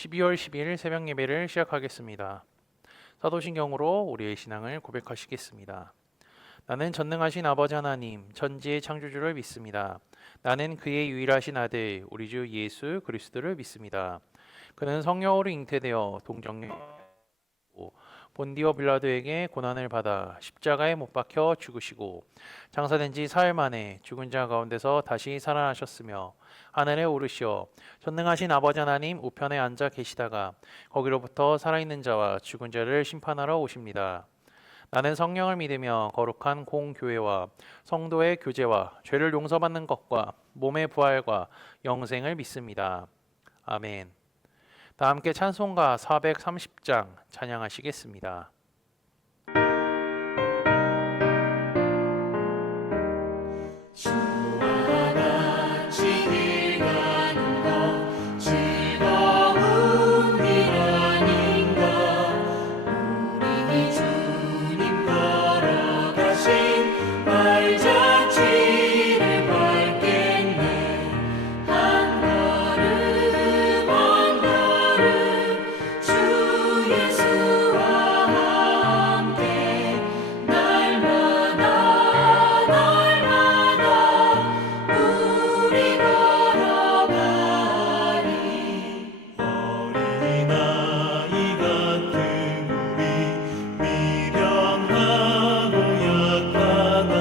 12월 12일 새벽 예배를 시작하겠습니다. 사도신경으로 우리의 신앙을 고백하시겠습니다. 나는 전능하신 아버지 하나님, 천지의 창조주를 믿습니다. 나는 그의 유일하신 아들, 우리 주 예수 그리스도를 믿습니다. 그는 성령으로 잉태되어 동정녀 본디오 빌라도에게 고난을 받아 십자가에 못 박혀 죽으시고 장사된 지 사흘 만에 죽은 자 가운데서 다시 살아나셨으며 하늘에 오르시어 전능하신 아버지 하나님 우편에 앉아 계시다가 거기로부터 살아있는 자와 죽은 자를 심판하러 오십니다. 나는 성령을 믿으며 거룩한 공교회와 성도의 교제와 죄를 용서받는 것과 몸의 부활과 영생을 믿습니다. 아멘. 다 함께 찬송가 430장 찬양하시겠습니다. 주와 같이 길 가는 것 즐거운 길 아닌가. 우리 주님 걸어가신 발자취를 밟겠네. 한 걸음 한 걸음 주 예수와 함께 날마다 우리 걸어가리. 어린아이 같은 우리 미련하고 약하나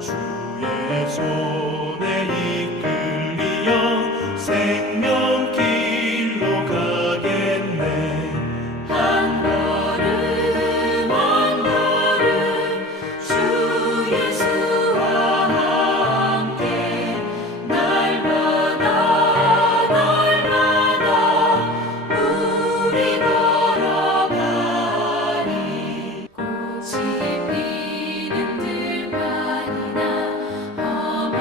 주의 손에 이끌리어 생명길로 가겠네. 한 걸음 한 걸음 주 예수와 함께 날마다 우리 걸어가리. 꽃이 피는 들판이나 험한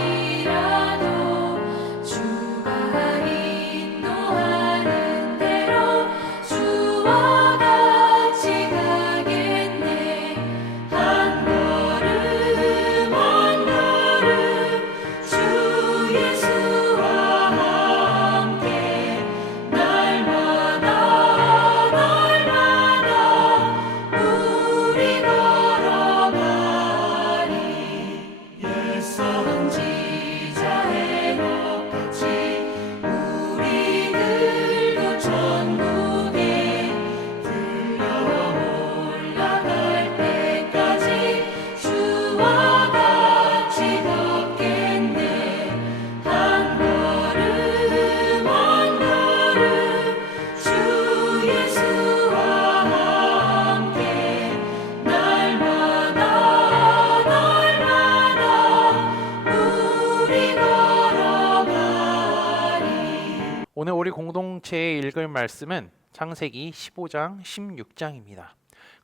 골짜기라도 주가 인도하는 대로 주와 같이 가겠네. 한 걸음 한 걸음 주 예수와 함께 날마다 우리 걸어가리. 옛사랑 지자의 것같이 우리들도 천국에 들려 올라갈 때까지 주와 같이 걷겠네. 한 걸음 한 걸음 주 예수와 함께 날마다 우리 걸어가리. 오늘 우리 공동체에 읽을 말씀은 창세기 15장 16장입니다.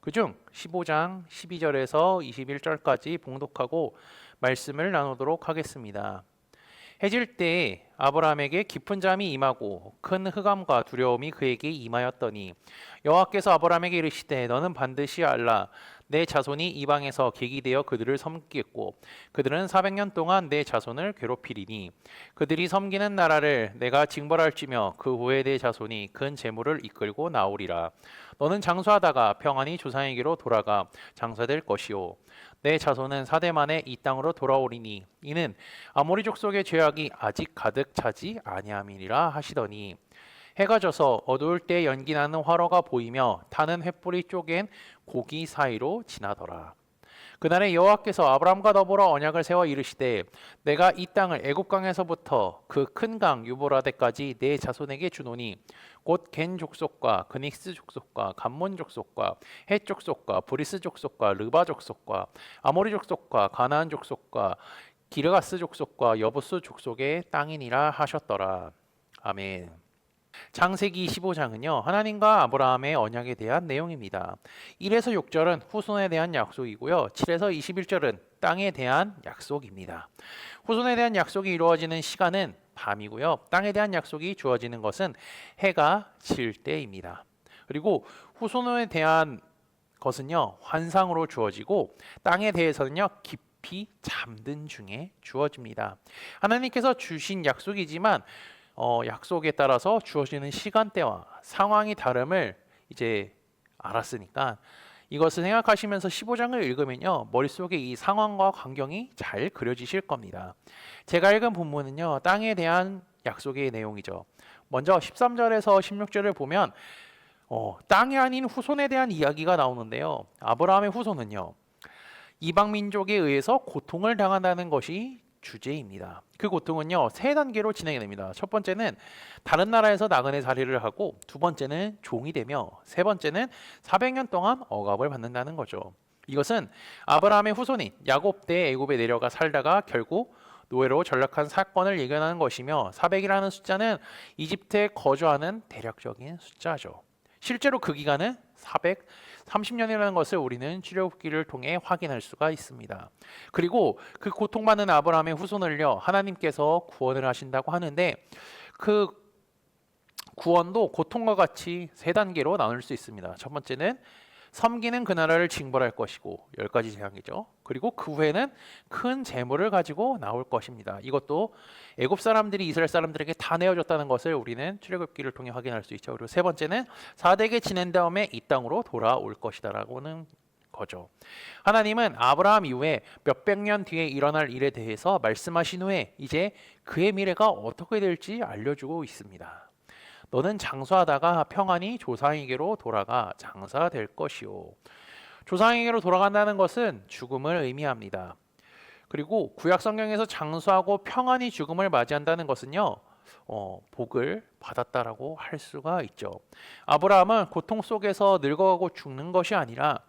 그중 15장 12절에서 21절까지 봉독하고 말씀을 나누도록 하겠습니다. 해질 때에 아브라함에게 깊은 잠이 임하고 큰 흑암과 두려움이 그에게 임하였더니 여호와께서 아브라함에게 이르시되 너는 반드시 알라. 내 자손이 이방에서 객이 되어 그들을 섬기겠고 그들은 400년 동안 내 자손을 괴롭히리니 그들이 섬기는 나라를 내가 징벌할지며 그 후에 내 자손이 큰 재물을 이끌고 나오리라. 너는 장수하다가 평안히 조상에게로 돌아가 장사될 것이요 내 자손은 4대 만에 이 땅으로 돌아오리니 이는 아모리 족속의 죄악이 아직 가득 차지 아니함이니라 하시더니 해가 져서 어두울 때 연기 나는 화로가 보이며 타는 횃불이 쪼갠 고기 사이로 지나더라. 그날에 여호와께서 아브라함과 더불어 언약을 세워 이르시되 내가 이 땅을 애굽 강에서부터 그 큰 강 유보라데까지 내 자손에게 주노니 곧 겐 족속과 그닉스 족속과 감몬 족속과 헷 족속과 브리스 족속과 르바 족속과 아모리 족속과 가나안 족속과 기르가스 족속과 여부스 족속의 땅이니라 하셨더라. 아멘. 창세기 15장은요 하나님과 아브라함의 언약에 대한 내용입니다. 1에서 6절은 후손에 대한 약속이고요 7에서 21절은 땅에 대한 약속입니다. 후손에 대한 약속이 이루어지는 시간은 밤이고요 땅에 대한 약속이 주어지는 것은 해가 질 때입니다. 그리고 후손에 대한 것은요 환상으로 주어지고 땅에 대해서는요 깊이 잠든 중에 주어집니다. 하나님께서 주신 약속이지만 약속에 따라서 주어지는 시간대와 상황이 다름을 이제 알았으니까 이것을 생각하시면서 15장을 읽으면요, 머릿속에 이 상황과 광경이 잘 그려지실 겁니다. 제가 읽은 본문은요, 땅에 대한 약속의 내용이죠. 먼저 13절에서 16절을 보면 땅이 아닌 후손에 대한 이야기가 나오는데요, 아브라함의 후손은요, 이방 민족에 의해서 고통을 당한다는 것이 주제입니다. 그 고통은요, 세 단계로 진행이 됩니다. 첫 번째는 다른 나라에서 나그네 자리를 하고, 두 번째는 종이 되며, 세 번째는 400년 동안 억압을 받는다는 거죠. 이것은 아브라함의 후손인 야곱 때 애굽에 내려가 살다가 결국 노예로 전락한 사건을 예견하는 것이며, 400이라는 숫자는 이집트에 거주하는 대략적인 숫자죠. 실제로 그 기간은 430년이라는 것을 우리는 출애굽기를 통해 확인할 수가 있습니다. 그리고 그 고통받는 아브라함의 후손을요, 하나님께서 구원을 하신다고 하는데, 그 구원도 고통과 같이 세 단계로 나눌 수 있습니다. 첫 번째는 섬기는 그 나라를 징벌할 것이고, 10가지 재앙이죠. 그리고 그 후에는 큰 재물을 가지고 나올 것입니다. 이것도 애굽 사람들이 이스라엘 사람들에게 다 내어줬다는 것을 우리는 출애굽기를 통해 확인할 수 있죠. 그리고 세 번째는 4대계 지낸 다음에 이 땅으로 돌아올 것이다라고는 거죠. 하나님은 아브라함 이후에 몇백 년 뒤에 일어날 일에 대해서 말씀하신 후에 이제 그의 미래가 어떻게 될지 알려주고 있습니다. 너는 장수하다가 평안히 조상에게로 돌아가 장사될 것이요. 조상에게로 돌아간다는 것은 죽음을 의미합니다. 그리고 구약 성경에서 장수하고 평안히 죽음을 맞이한다는 것은요, 복을 받았다라고 할 수가 있죠. 아브라함은 고통 속에서 늙어가고 죽는 것이 아니라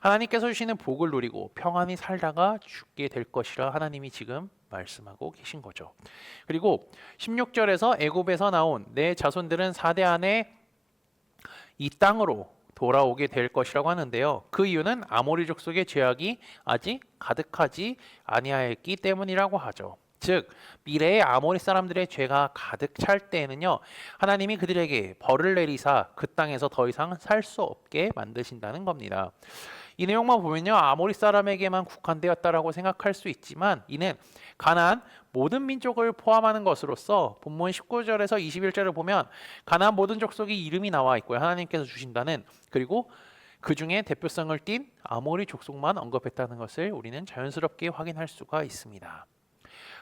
하나님께서 주시는 복을 누리고 평안히 살다가 죽게 될 것이라 하나님이 지금 말씀하고 계신 거죠. 그리고 16절에서 애굽에서 나온 내 자손들은 4대 안에 이 땅으로 돌아오게 될 것이라고 하는데요. 그 이유는 아모리 족속의 죄악이 아직 가득하지 아니하였기 때문이라고 하죠. 즉 미래의 아모리 사람들의 죄가 가득 찰 때에는요, 하나님이 그들에게 벌을 내리사 그 땅에서 더 이상 살 수 없게 만드신다는 겁니다. 이 내용만 보면요, 아모리 사람에게만 국한되었다라고 생각할 수 있지만 이는 가나안 모든 민족을 포함하는 것으로서 본문 19절에서 21절을 보면 가나안 모든 족속의 이름이 나와 있고요, 하나님께서 주신다는, 그리고 그 중에 대표성을 띤 아모리 족속만 언급했다는 것을 우리는 자연스럽게 확인할 수가 있습니다.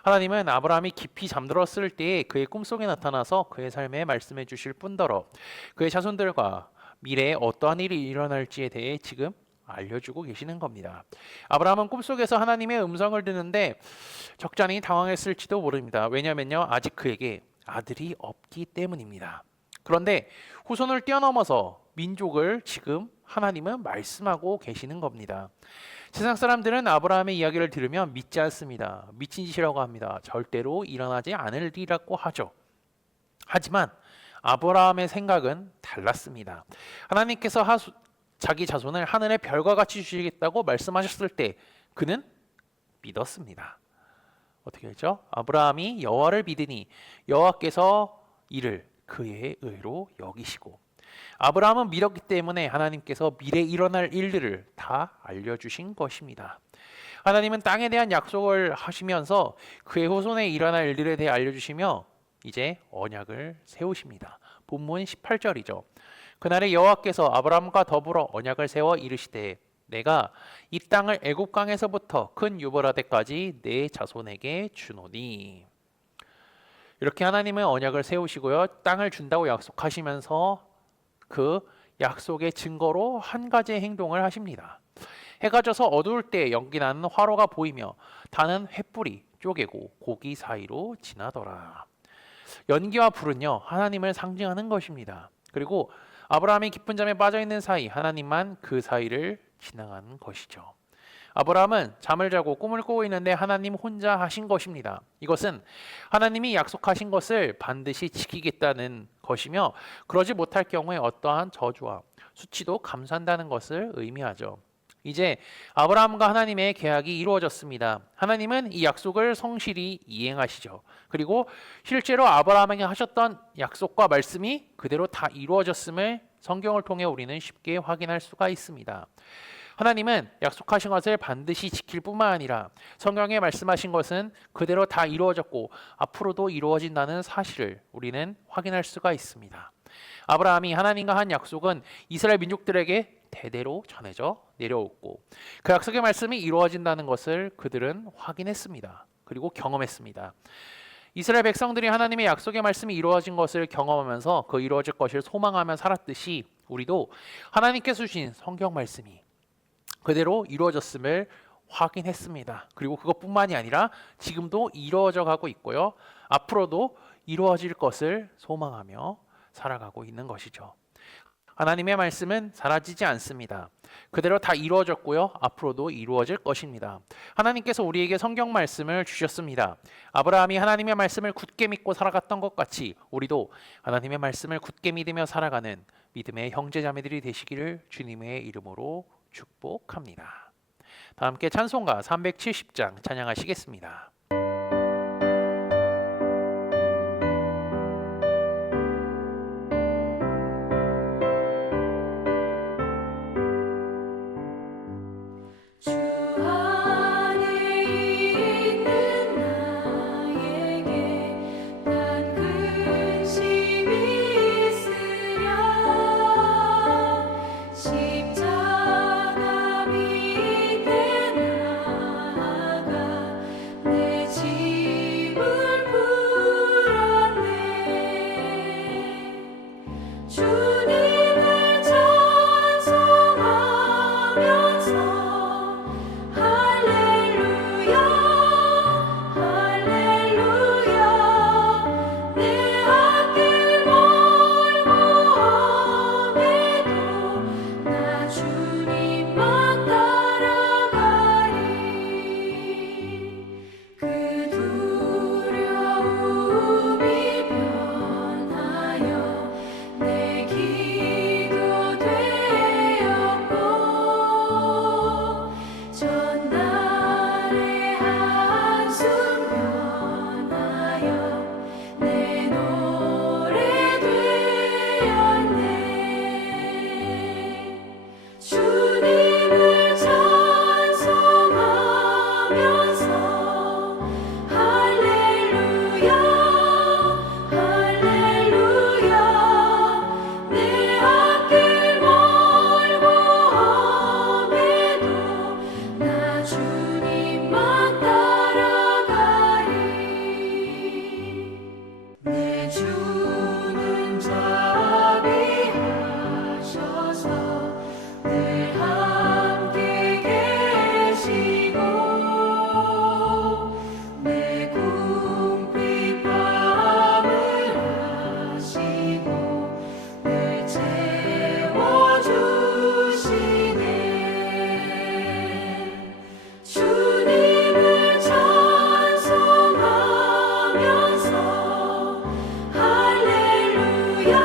하나님은 아브라함이 깊이 잠들었을 때에 그의 꿈속에 나타나서 그의 삶에 말씀해 주실 뿐더러 그의 자손들과 미래에 어떠한 일이 일어날지에 대해 지금 알려주고 계시는 겁니다. 아브라함은 꿈속에서 하나님의 음성을 듣는데 적잖이 당황했을지도 모릅니다. 왜냐하면요, 아직 그에게 아들이 없기 때문입니다. 그런데 후손을 뛰어넘어서 민족을 지금 하나님은 말씀하고 계시는 겁니다. 세상 사람들은 아브라함의 이야기를 들으면 믿지 않습니다. 미친 짓이라고 합니다. 절대로 일어나지 않을 일이라고 하죠. 하지만 아브라함의 생각은 달랐습니다. 하나님께서 자기 자손을 하늘의 별과 같이 주시겠다고 말씀하셨을 때 그는 믿었습니다. 어떻게 했죠? 아브라함이 여호와를 믿으니 여호와께서 이를 그의 의로 여기시고, 아브라함은 믿었기 때문에 하나님께서 미래에 일어날 일들을 다 알려주신 것입니다. 하나님은 땅에 대한 약속을 하시면서 그의 후손에 일어날 일들에 대해 알려주시며 이제 언약을 세우십니다. 본문 18절이죠. 그날에 여호와께서 아브라함과 더불어 언약을 세워 이르시되 내가 이 땅을 애굽 강에서부터 큰 유브라데까지 내 자손에게 주노니. 이렇게 하나님은 언약을 세우시고요, 땅을 준다고 약속하시면서 그 약속의 증거로 한 가지의 행동을 하십니다. 해가 져서 어두울 때 연기 나는 화로가 보이며 다는 횃불이 쪼개고 고기 사이로 지나더라. 연기와 불은요, 하나님을 상징하는 것입니다. 그리고 아브라함이 깊은 잠에 빠져있는 사이 하나님만 그 사이를 지나가는 것이죠. 아브라함은 잠을 자고 꿈을 꾸고 있는데 하나님 혼자 하신 것입니다. 이것은 하나님이 약속하신 것을 반드시 지키겠다는 것이며 그러지 못할 경우에 어떠한 저주와 수치도 감수한다는 것을 의미하죠. 이제 아브라함과 하나님의 계약이 이루어졌습니다. 하나님은 이 약속을 성실히 이행하시죠. 그리고 실제로 아브라함에게 하셨던 약속과 말씀이 그대로 다 이루어졌음을 성경을 통해 우리는 쉽게 확인할 수가 있습니다. 하나님은 약속하신 것을 반드시 지킬 뿐만 아니라 성경에 말씀하신 것은 그대로 다 이루어졌고 앞으로도 이루어진다는 사실을 우리는 확인할 수가 있습니다. 아브라함이 하나님과 한 약속은 이스라엘 민족들에게 대대로 전해져 내려오고 그 약속의 말씀이 이루어진다는 것을 그들은 확인했습니다. 그리고 경험했습니다. 이스라엘 백성들이 하나님의 약속의 말씀이 이루어진 것을 경험하면서 그 이루어질 것을 소망하며 살았듯이 우리도 하나님께서 주신 성경 말씀이 그대로 이루어졌음을 확인했습니다. 그리고 그것뿐만이 아니라 지금도 이루어져 가고 있고요. 앞으로도 이루어질 것을 소망하며 살아가고 있는 것이죠. 하나님의 말씀은 사라지지 않습니다. 그대로 다 이루어졌고요. 앞으로도 이루어질 것입니다. 하나님께서 우리에게 성경 말씀을 주셨습니다. 아브라함이 하나님의 말씀을 굳게 믿고 살아갔던 것 같이 우리도 하나님의 말씀을 굳게 믿으며 살아가는 믿음의 형제자매들이 되시기를 주님의 이름으로 축복합니다. 다 함께 찬송가 370장 찬양하시겠습니다. 주 안에 있는 나에게 난 근심이 있으랴 십자가 밑에 나아가 내 짐을 풀었네 주님을 찬송하면서 할렐루야 할렐루야 내 앞길 멀고 험해도 나 주님만 따라가리 그 두려움이 변하여 내 기도 되었고 전날의 한숨 변하여 내 노래 되었네 주님을 찬송하면서 할렐루야 할렐루야 내 앞길 멀고 험해도 나 주님만 따라가리 내 주는 자비하셔서 늘 함께 계시고 내 궁핍함을 아시고 늘 채워주시네 주님을 찬송하면서 할렐루야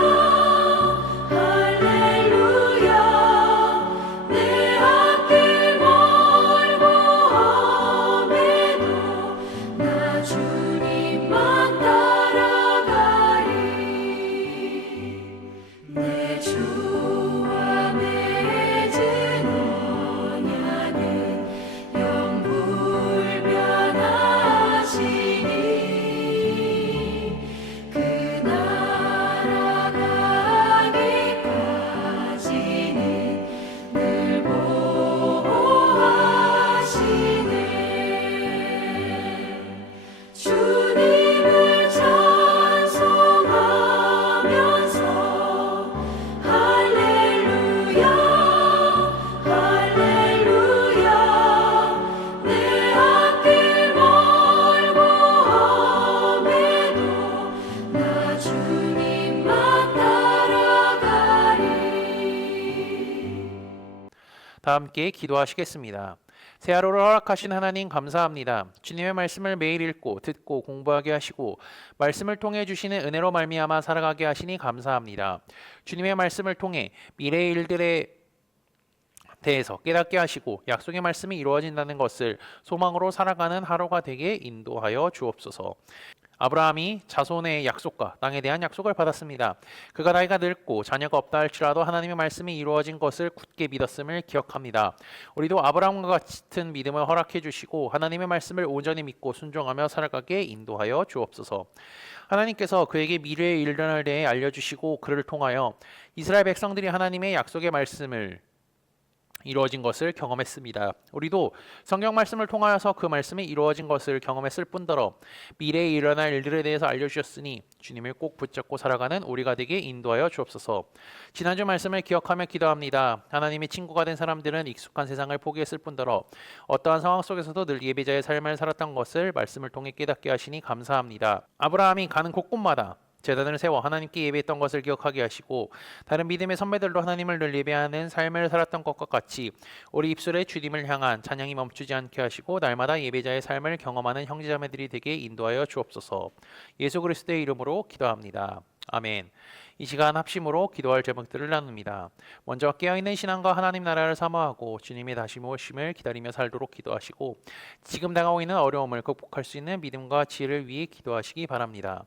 할렐루야 내 앞길 멀고 험해도 나 주님만 따라가리 내 주와 맺은 언약은 영불변하시니 그 나라 가기까지는 늘 보호하시네 주님을 찬송하면서 할렐루야 할렐루야 내 앞길 멀고 험해도 나 주님만 따라가리 다 함께 기도하시겠습니다. 새 하루를 허락하신 하나님 감사합니다. 주님의 말씀을 매일 읽고 듣고 공부하게 하시고 말씀을 통해 주시는 은혜로 말미암아 살아가게 하시니 감사합니다. 주님의 말씀을 통해 미래의 일들에 대해서 깨닫게 하시고 약속의 말씀이 이루어진다는 것을 소망으로 살아가는 하루가 되게 인도하여 주옵소서. 아브라함이 자손의 약속과 땅에 대한 약속을 받았습니다. 그가 나이가 늙고 자녀가 없다 할지라도 하나님의 말씀이 이루어진 것을 굳게 믿었음을 기억합니다. 우리도 아브라함과 같은 믿음을 허락해 주시고 하나님의 말씀을 온전히 믿고 순종하며 살아가게 인도하여 주옵소서. 하나님께서 그에게 미래의 일들에 대해 알려주시고 그를 통하여 이스라엘 백성들이 하나님의 약속의 말씀을 이루어진 것을 경험했습니다. 우리도 성경 말씀을 통하여서 그 말씀이 이루어진 것을 경험했을 뿐더러 미래에 일어날 일들에 대해서 알려주셨으니 주님을 꼭 붙잡고 살아가는 우리가 되게 인도하여 주옵소서. 지난주 말씀을 기억하며 기도합니다. 하나님의 친구가 된 사람들은 익숙한 세상을 포기했을 뿐더러 어떠한 상황 속에서도 늘 예배자의 삶을 살았던 것을 말씀을 통해 깨닫게 하시니 감사합니다. 아브라함이 가는 곳곳마다 제단을 세워 하나님께 예배했던 것을 기억하게 하시고 다른 믿음의 선배들도 하나님을 늘 예배하는 삶을 살았던 것과 같이 우리 입술에 주님을 향한 찬양이 멈추지 않게 하시고 날마다 예배자의 삶을 경험하는 형제자매들이 되게 인도하여 주옵소서. 예수 그리스도의 이름으로 기도합니다. 아멘. 이 시간 합심으로 기도할 제목들을 나눕니다. 먼저 깨어있는 신앙과 하나님 나라를 사모하고 주님의 다시 오심을 기다리며 살도록 기도하시고 지금 당하고 있는 어려움을 극복할 수 있는 믿음과 지혜를 위해 기도하시기 바랍니다.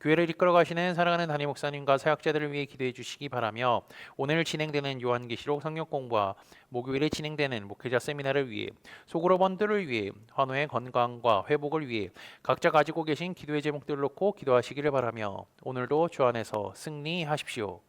교회를 이끌어 가시는 사랑하는 담임 목사님과 사역자들을 위해 기도해 주시기 바라며 오늘 진행되는 요한계시록 성경 공부와 목요일에 진행되는 목회자 세미나를 위해 속으로 번들을 위해 환우의 건강과 회복을 위해 각자 가지고 계신 기도의 제목들을 놓고 기도하시기를 바라며 오늘도 주 안에서 승리하십시오.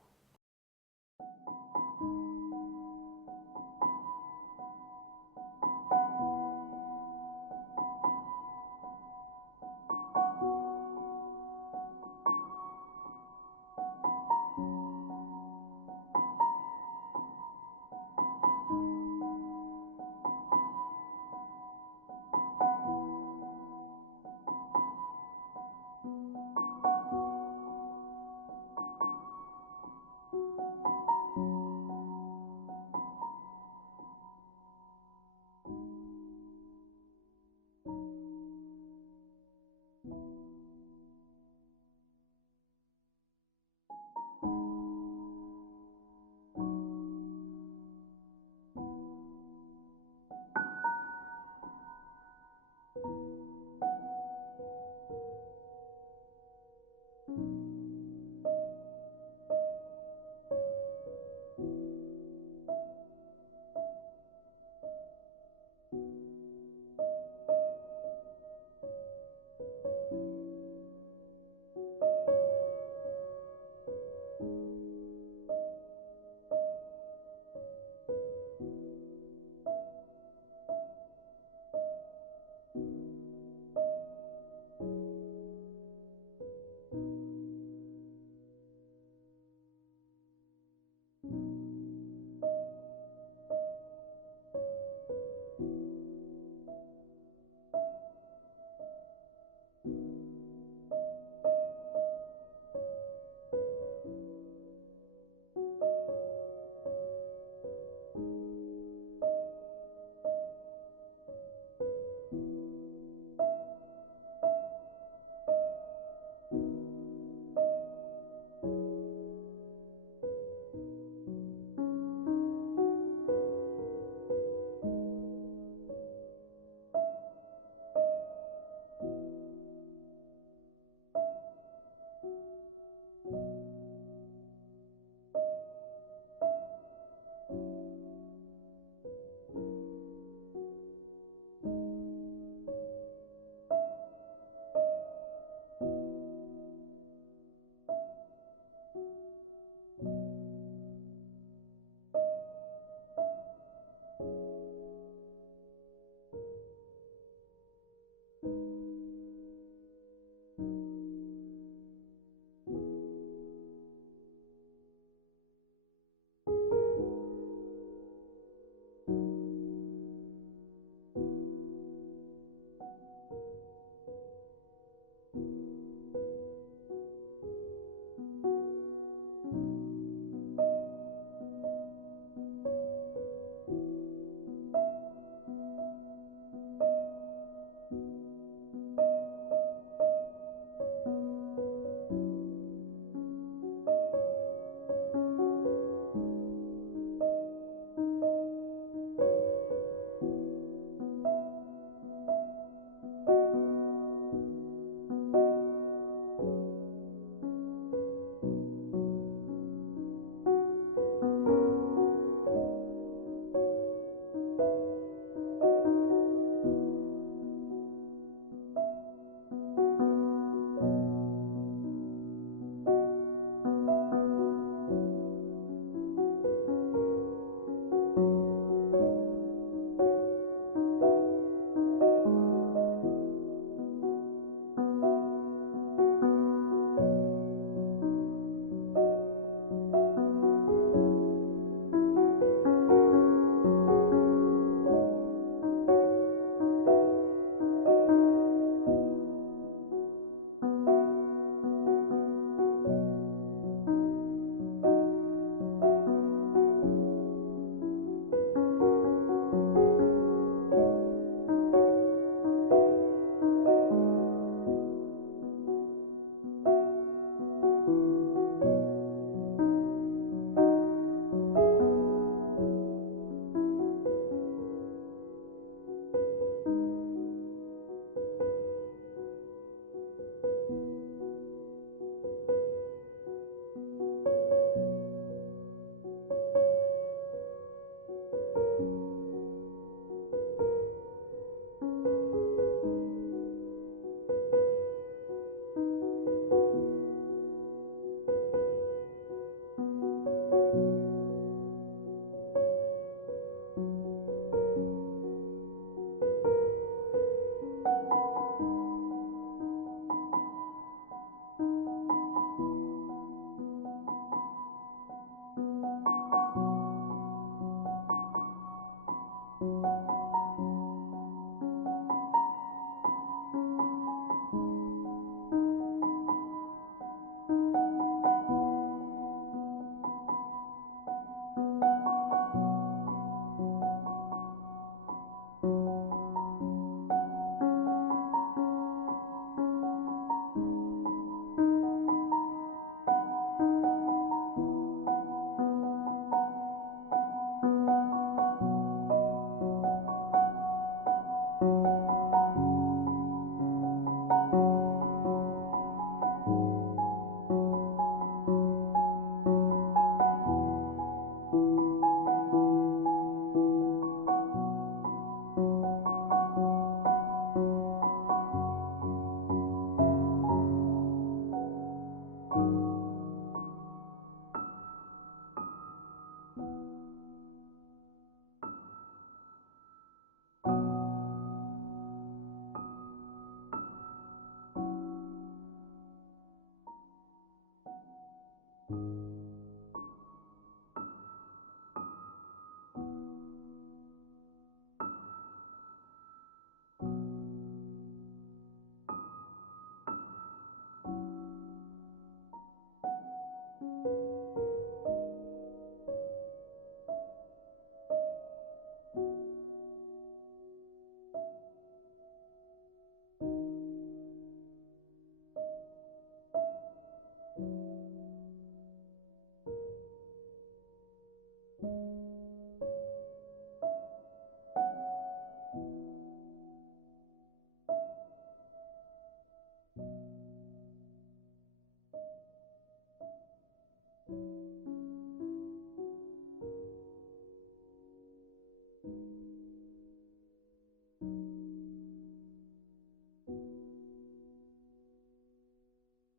네.